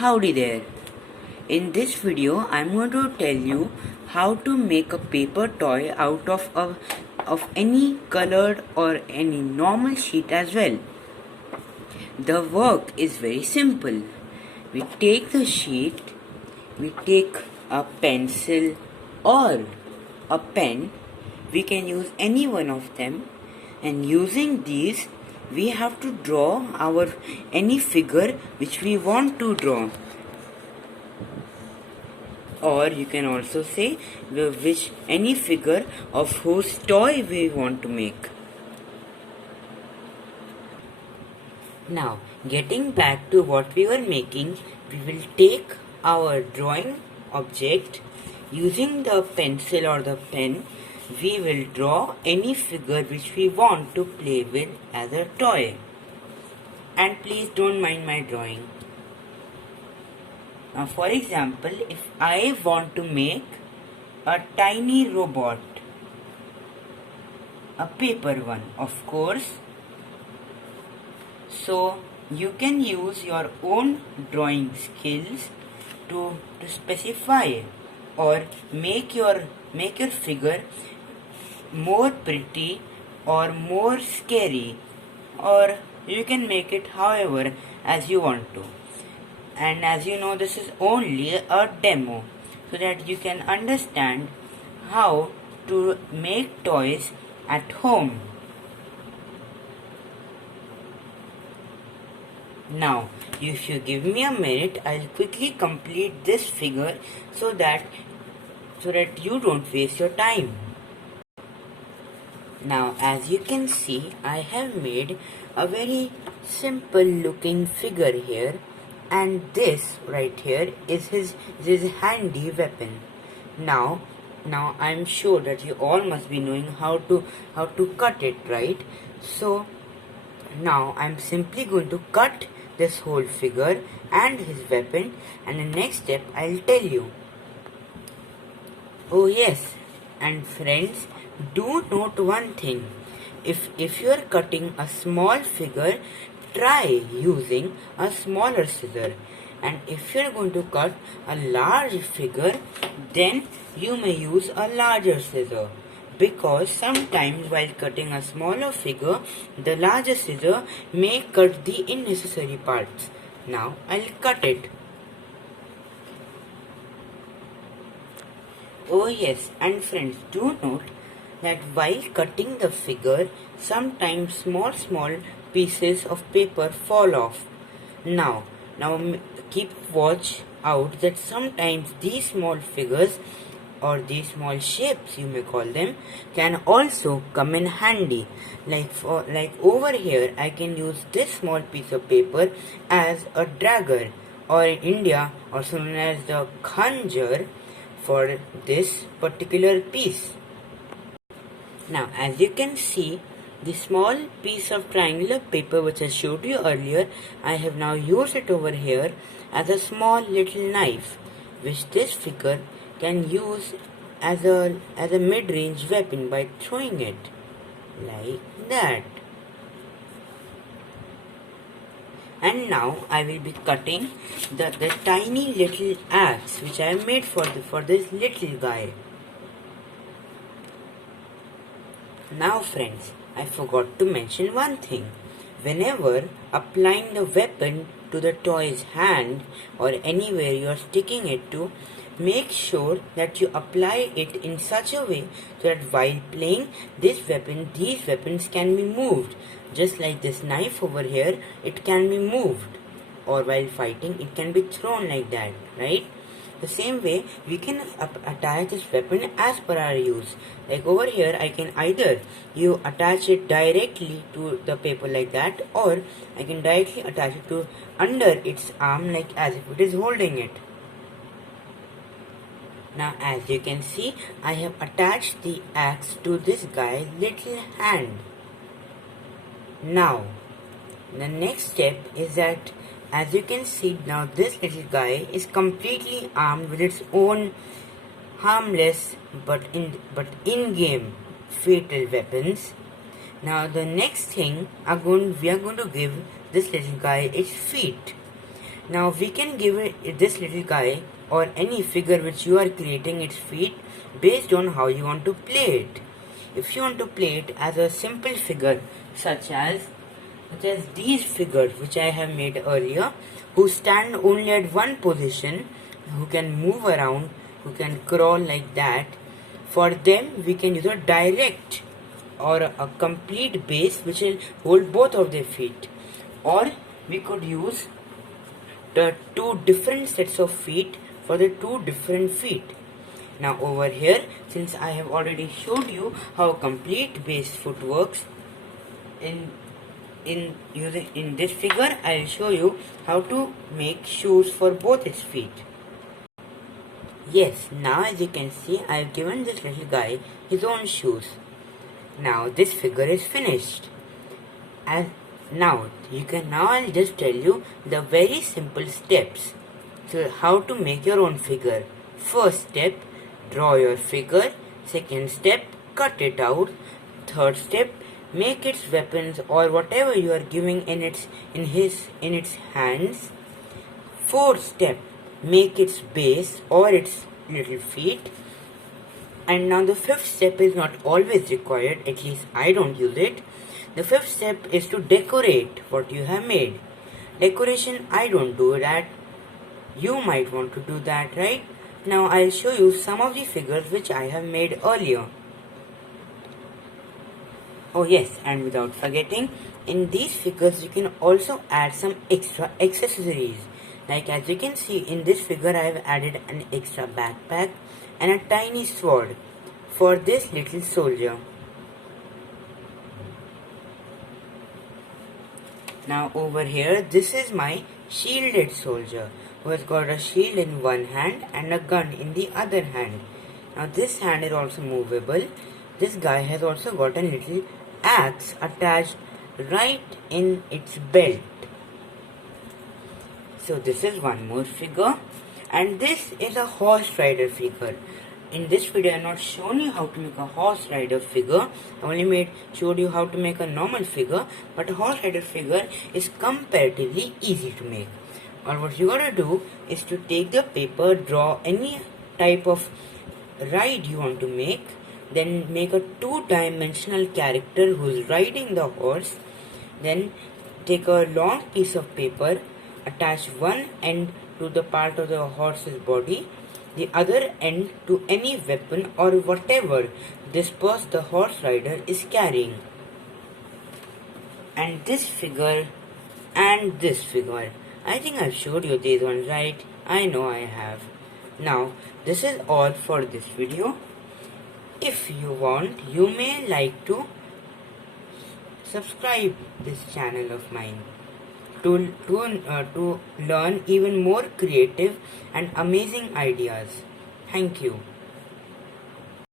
Howdy there. In this video I'm going to tell you how to make a paper toy out of any colored or any normal sheet as well. The work is very simple. We take the sheet, we take a pencil or a pen, we can use any one of them, and using these we have to draw any figure which we want to draw, or you can also say any figure of whose toy we want to make. Now, getting back to what we were making, we will take our drawing object. Using the pencil or the pen, we will draw any figure which we want to play with as a toy. And please don't mind my drawing. Now, for example, if I want to make a tiny robot, a paper one, of course, so you can use your own drawing skills to specify or make your figure more pretty or more scary, or you can make it however as you want to. And as you know, this is only a demo so that you can understand how to make toys at home. Now, if you give me a minute, I'll quickly complete this figure so that you don't waste your time. Now, as you can see, I have made a very simple looking figure here, and this right here is his handy weapon. Now I'm sure that you all must be knowing how to cut it, right? So now I'm simply going to cut this whole figure and his weapon, and the next step I'll tell you. Oh yes, and friends, do note one thing. If you are cutting a small figure, try using a smaller scissor, and if you are going to cut a large figure, then you may use a larger scissor, because sometimes while cutting a smaller figure, the larger scissor may cut the unnecessary parts. Now I'll cut it. Oh yes, and friends, do note that while cutting the figure, sometimes small pieces of paper fall off. Now keep watch out that sometimes these small figures, or these small shapes you may call them, can also come in handy. Like over here, I can use this small piece of paper as a dagger, or in India also known as the khanjar, for this particular piece. Now, as you can see, the small piece of triangular paper which I showed you earlier, I have now used it over here as a small little knife, which this figure can use as a mid-range weapon by throwing it like that. And now I will be cutting the tiny little axe which I made for this little guy. Now friends, I forgot to mention one thing. Whenever applying the weapon to the toy's hand or anywhere you are sticking it to, make sure that you apply it in such a way so that while playing this weapon, these weapons can be moved. Just like this knife over here, it can be moved, or while fighting it can be thrown like that, right? The same way we can attach this weapon as per our use. Like over here, I can either you attach it directly to the paper like that, or I can directly attach it to under its arm, like as if it is holding it. Now as you can see, I have attached the axe to this guy's little hand. Now the next step is that, as you can see, now this little guy is completely armed with its own harmless but in-game fatal weapons. Now the next thing we are going to give this little guy its feet. Now we can give this little guy or any figure which you are creating its feet based on how you want to play it. If you want to play it as a simple figure such as these figures which I have made earlier, who stand only at one position, who can move around, who can crawl like that, for them we can use a direct or a complete base which will hold both of their feet, or we could use the two different sets of feet for the two different feet. Now over here, since I have already showed you how complete base foot works, in this figure I will show you how to make shoes for both its feet. Yes, now as you can see, I have given this little guy his own shoes. Now this figure is finished. Now I'll just tell you the very simple steps to how to make your own figure. First step, draw your figure. Second step, cut it out. Third step, make its weapons or whatever you are giving in its hands. Fourth step, make its base or its little feet. And now the fifth step is not always required, at least I don't use it. The fifth step is to decorate what you have made. Decoration, I don't do that. You might want to do that, right? Now I'll show you some of the figures which I have made earlier. Oh yes, and without forgetting, in these figures you can also add some extra accessories. Like as you can see in this figure, I have added an extra backpack and a tiny sword for this little soldier. Now over here, this is my shielded soldier who has got a shield in one hand and a gun in the other hand. Now this hand is also movable. This guy has also got a little axe attached right in its belt. So this is one more figure, and this is a horse rider figure. In this video I have not shown you how to make a horse rider figure. I only showed you how to make a normal figure, but a horse rider figure is comparatively easy to make. All what you gotta do is to take the paper, draw any type of ride you want to make, then make a two-dimensional character who is riding the horse, then take a long piece of paper, attach one end to the part of the horse's body, the other end to any weapon or whatever the horse rider is carrying. And this figure and this figure. I think I've showed you these ones, right? I know I have. Now, this is all for this video. If you want, you may like to subscribe this channel of mine to learn even more creative and amazing ideas. Thank you.